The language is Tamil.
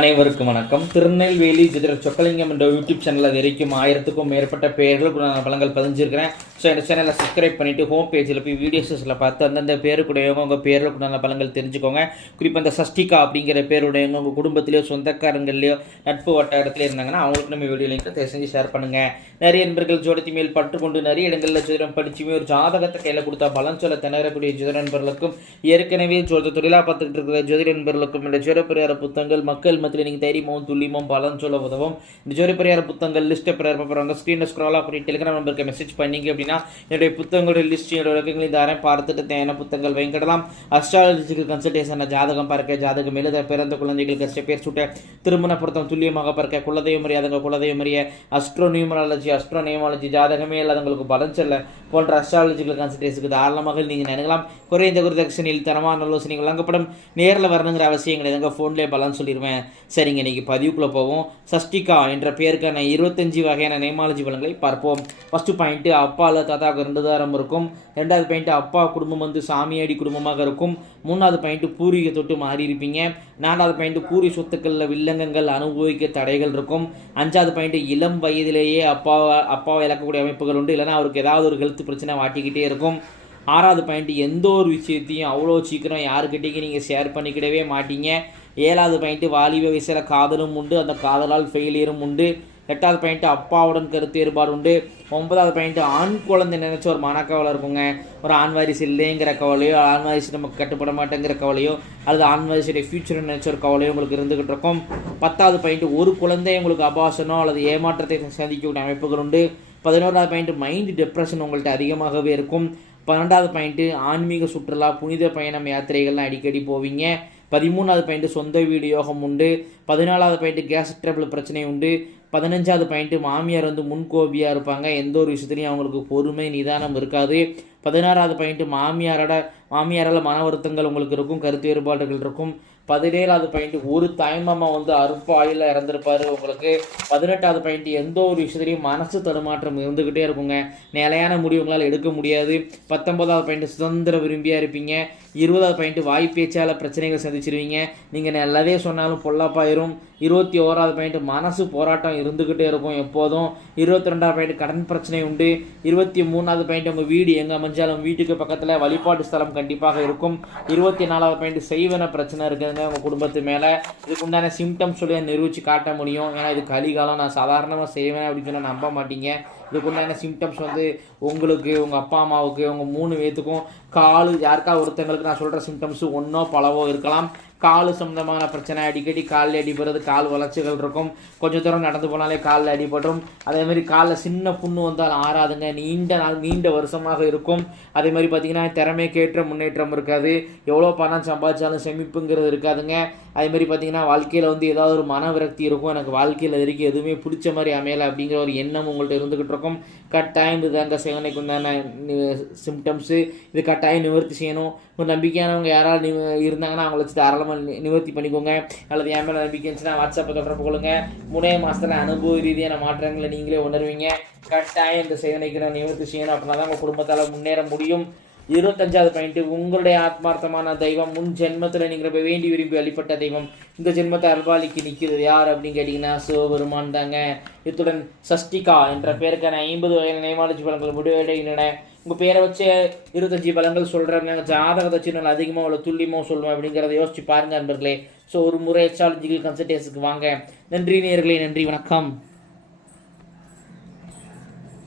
அனைவருக்கும் வணக்கம். திருநெல்வேலி ஜிதிர சொக்கலிங்கம் என்ற யூடியூப் சேனலில் அது வரைக்கும் ஆயிரத்துக்கும் மேற்பட்ட பேர்களுக்கு நான் பலங்கள் பதிஞ்சிருக்கிறேன். ஸோ இந்த சேனலை சப்ஸ்கிரைப் பண்ணிவிட்டு ஹோம் பேஜில் போய் வீடியோஸில் பார்த்து அந்தந்த பேருக்குடையவங்க உங்கள் பேருக்கு நல்ல பலங்கள் தெரிஞ்சுக்கோங்க. குறிப்பாக இந்த சஷ்டிகா அப்படிங்கிற பேருடையவங்க உங்கள் குடும்பத்திலேயோ சொந்தக்காரங்களையோ நட்பு வட்டாரத்தில் இருந்தாங்கன்னா அவங்களுக்கு நம்ம வீடியோ லிங்க் தயவு செஞ்சு ஷேர் பண்ணுங்கள் நிறைய நண்பர்கள் ஜோடத்தி மேல் பற்றுக்கொண்டு நிறைய இடங்களில் ஜோதிடம் படிச்சுமே ஒரு ஜாதகத்தை கையில் கொடுத்தா பலன் சொல்ல திணறக்கூடிய ஜோதிட நண்பர்களுக்கும் ஏற்கனவே ஜோத தொழிலாக பார்த்துக்கிட்டு இருக்கிற ஜோதிட நண்பர்களுக்கும் இந்த ஜோதிடப்பரிகார புத்தகங்கள் மக்கள் ஜென்மத்தில் நீங்கள் தைரியமும் துல்லியமும் பலன் சொல்ல உதவும். இந்த ஜோதிடப்பரிகார புத்தகங்கள் லிஸ்ட்டை பிரேர் பண்ணுறாங்க ஸ்க்ரீனில் ஸ்க்ராலாக பண்ணி டெலிகிராம் நம்பருக்கு மெசேஜ் பண்ணிங்க அப்படின்னா என்னுடைய புத்தகங்களுடைய லிஸ்ட் என்னோட விளக்கங்களை தாரேன். பார்த்துட்டு தேவையான புத்தகங்கள் வைங்கிடலாம். அஸ்ட்ராலஜிக்கல் கன்சல்டேஷன் ஜாதகம் பார்க்க ஜாதகம் எழுத பிறந்த குழந்தைகளுக்கு கஷ்ட பேர் சுட்ட திருமண பொருத்தம் துல்லியமாக பார்க்க குலதெய்வம் மரியாதைங்க குலதெய்வம் மரிய அஸ்ட்ரோ நியூமராலஜி அஸ்ட்ரோ நியூமாலஜி ஜாதகமே இல்லாதவங்களுக்கு பலன் செல்ல போன்ற அஸ்ட்ராலஜிக்கல் கன்சல்டேஷனுக்கு தாராளமாக நீங்கள் நினைக்கலாம் குறைந்த குருதட்சணையில் தரமான ஆலோசனை வழங்கப்படும். நேரில் வரணுங்கிற அவசியம் கிடையாதுங்க ஃபோன்லேயே பலன் சொல்லிடுவேன் சரிங்க இன்னைக்கு பதிவுக்குள்ளே போவோம். சஷ்டிகா என்ற பெயருக்கான இருபத்தஞ்சு வகையான நேமாலஜி பலன்களை பார்ப்போம். ஃபஸ்ட்டு பாயிண்ட்டு அப்பாவில் தாத்தாவுக்கு ரெண்டு தாரம் இருக்கும். ரெண்டாவது பாயிண்ட்டு அப்பா குடும்பம் வந்து சாமியாடி குடும்பமாக இருக்கும். மூணாவது பாயிண்ட்டு பூர்வீக தொட்டு மாறி இருப்பீங்க. நாலாவது பாயிண்ட்டு பூரி சொத்துக்களில் வில்லங்கங்கள் அனுபவிக்க தடைகள் இருக்கும். அஞ்சாவது பாயிண்ட்டு இளம் வயதிலேயே அப்பாவை அப்பாவை இழக்கக்கூடிய அமைப்புகள் உண்டு. இல்லைன்னா அவருக்கு ஏதாவது ஒரு ஹெல்த் பிரச்சனை வாட்டிக்கிட்டே இருக்கும். ஆறாவது பாயிண்ட் எந்த ஒரு விஷயத்தையும் அவ்வளோ சீக்கிரம் யாருக்கிட்டேயும் நீங்கள் ஷேர் பண்ணிக்கிடவே மாட்டீங்க. ஏழாவது பாயிண்ட்டு வாலிப வயசில் காதலும் உண்டு. அந்த காதலால் ஃபெயிலியரும் உண்டு. எட்டாவது பாயிண்ட்டு அப்பாவுடன் கருத்து வேறுபாடு உண்டு. ஒன்பதாவது பாயிண்ட்டு ஆண் குழந்தை நினைச்ச ஒரு மனக்கவலை இருக்குங்க. ஒரு ஆண் வாரிசு இல்லைங்கிற கவலையோ ஆண் வாரிசு நமக்கு கட்டுப்பட மாட்டேங்கிற கவலையோ அல்லது ஆண் வாரிசுடைய ஃபியூச்சர் நினைச்ச ஒரு கவலையோ உங்களுக்கு இருந்துகிட்டு இருக்கும். பத்தாவது பாயிண்ட்டு ஒரு குழந்தை உங்களுக்கு அபாசனோ அல்லது ஏமாற்றத்தை சந்திக்கக்கூடிய அமைப்புகள் உண்டு. பதினோராவது பாயிண்ட் மைண்ட் டிப்ரெஷன் உங்கள்கிட்ட அதிகமாகவே இருக்கும். பன்னெண்டாவது பாயிண்ட்டு ஆன்மீக சுற்றுலா புனித பயணம் யாத்திரைகள்லாம் அடிக்கடி போவீங்க. பதிமூணாவது பாயிண்ட்டு சொந்த வீடு யோகம் உண்டு. பதினாலாவது பாயிண்ட்டு கேஸ் ட்ரபிள் பிரச்சனை உண்டு. பதினஞ்சாவது பாயிண்ட்டு மாமியார் வந்து முன்கோபியாக இருப்பாங்க. எந்த ஒரு விஷயத்துலையும் அவங்களுக்கு பொறுமை நிதானம் இருக்காது. பதினாறாவது பாயிண்ட்டு மாமியாரோட மாமியாரால் மன வருத்தங்கள் உங்களுக்கு இருக்கும் கருத்து வேறுபாடுகள் இருக்கும். பதினேழாவது பாயிண்ட் ஒரு தாய்மாமா வந்து அறுப்பு ஆயில் இறந்துருப்பாரு உங்களுக்கு. பதினெட்டாவது பாயிண்ட் எந்த ஒரு விஷயத்துலையும் மனசு தடுமாற்றம் இருந்துக்கிட்டே இருக்குங்க. நிலையான முடிவு உங்களால் எடுக்க முடியாது. பத்தொன்பதாவது பாயிண்ட் சுதந்திர விரும்பியாக இருப்பீங்க. இருபதாவது பாயிண்ட் வாய் பேச்சால் பிரச்சனைகள் சந்திச்சிருவீங்க. நீங்கள் நல்லாவே சொன்னாலும் பொல்லாப்பாயிரும். இருபத்தி ஓராவது பாயிண்ட் மனசு போராட்டம் இருந்துக்கிட்டே இருக்கும் எப்போதும். இருபத்தி ரெண்டாவது பாயிண்ட் கடன் பிரச்சனை உண்டு. இருபத்தி மூணாவது பாயிண்ட் உங்கள் வீடு எங்கே அமைஞ்சாலும் வீட்டுக்கு பக்கத்தில் வழிபாட்டு ஸ்தலம் கண்டிப்பாக இருக்கும். இருபத்தி நாலாவது பாயிண்ட் செய்வன பிரச்சனை இருக்குதுங்க உங்கள் குடும்பத்து மேலே. இதுக்கு உண்டான சிம்டம்ஸ் சொல்லி நிரூபித்து காட்ட முடியும். ஏன்னா இது கலிகாலம் நான் சாதாரணமாக செய்வேன் அப்படின்னு சொன்னால் நம்ப மாட்டீங்க. இதுக்கு உண்டான சிம்டம்ஸ் வந்து உங்களுக்கு உங்கள் அப்பா அம்மாவுக்கு உங்கள் மூணு பேத்துக்கும் கால் யாருக்கா ஒருத்தங்களுக்கு நான் சொல்கிற சிம்டம்ஸ் ஒன்றோ பலவோ இருக்கலாம். கால் சம்மந்தமான பிரச்சனை அடிக்கடி காலில் அடிபடுறது கால் வளர்ச்சிகள் இருக்கும். கொஞ்சம் தூரம் நடந்து போனாலே காலில் அடிபடும். அதே மாதிரி காலில் சின்ன புண்ணு வந்தால் ஆறாதுங்க. நீண்ட நாள் நீண்ட வருஷமாக இருக்கும். அதே மாதிரி பார்த்தீங்கன்னா திறமைக்கேற்ற முன்னேற்றம் இருக்காது. எவ்வளோ பணம் சம்பாதிச்சாலும் செமிப்புங்கிறது இருக்காதுங்க. அதே மாதிரி பார்த்தீங்கன்னா வாழ்க்கையில் வந்து ஏதாவது ஒரு மன விரக்தி இருக்கும். எனக்கு வாழ்க்கையில் வரைக்கும் எதுவுமே பிடிச்ச மாதிரி அமையலை அப்படிங்கிற ஒரு எண்ணம் உங்கள்கிட்ட இருந்துக்கிட்டு இருக்கும் கட்டாயம் இது அந்த சேவனைக்கு உண்டான சிம்டம்ஸு இது கட்டாயம் நிவர்த்தி செய்யணும் ஒரு நம்பிக்கையானவங்க யாராவது நிவ இருந்தாங்கன்னா அவங்கள வச்சு தாராளமாக நி- நிவர்த்தி பண்ணிக்கோங்க அல்லது என் மேலே நம்பிக்கை இருந்துச்சுன்னா வாட்ஸ்அப்பை தொடர்பு கொள்ளுங்க மூணே மாதத்தில் அனுபவ ரீதியான மாற்றங்களை நீங்களே உணர்வீங்க கட்டாயம் இந்த சேவனைக்கு நான் நிவர்த்தி செய்யணும் அப்படின்னா தான் உங்கள் குடும்பத்தால் முன்னேற முடியும் இருபத்தஞ்சாவது பாயிண்ட் உங்களுடைய ஆத்மார்த்தமான தெய்வம் முன் ஜென்மத்தில் நீங்கள் போய் வேண்டி விரும்பி வழிபட்ட தெய்வம் இந்த ஜென்மத்தை அல்பாலிக்கு நிற்கிறது யார் அப்படின்னு கேட்டிங்கன்னா சிவபெருமான் தாங்க. இத்துடன் சஷ்டிகா என்ற பேருக்கான ஐம்பது வகையான நேமாலஜி பலங்கள் முடிவடைகின்றன உங்கள் பேரை வச்சு இருபத்தஞ்சி பலங்கள் சொல்கிறாங்க ஜாதகத்தை வச்சு நான் அதிகமாக அவ்வளோ துல்லியமாக சொல்லுவேன் அப்படிங்கிறத யோசிச்சு பாருங்கள் நண்பர்களே. ஸோ ஒரு முறை எச்சாலஜிக்கல் கன்சல்டேஷனுக்கு வாங்க. நன்றி நேர்களே நன்றி வணக்கம்.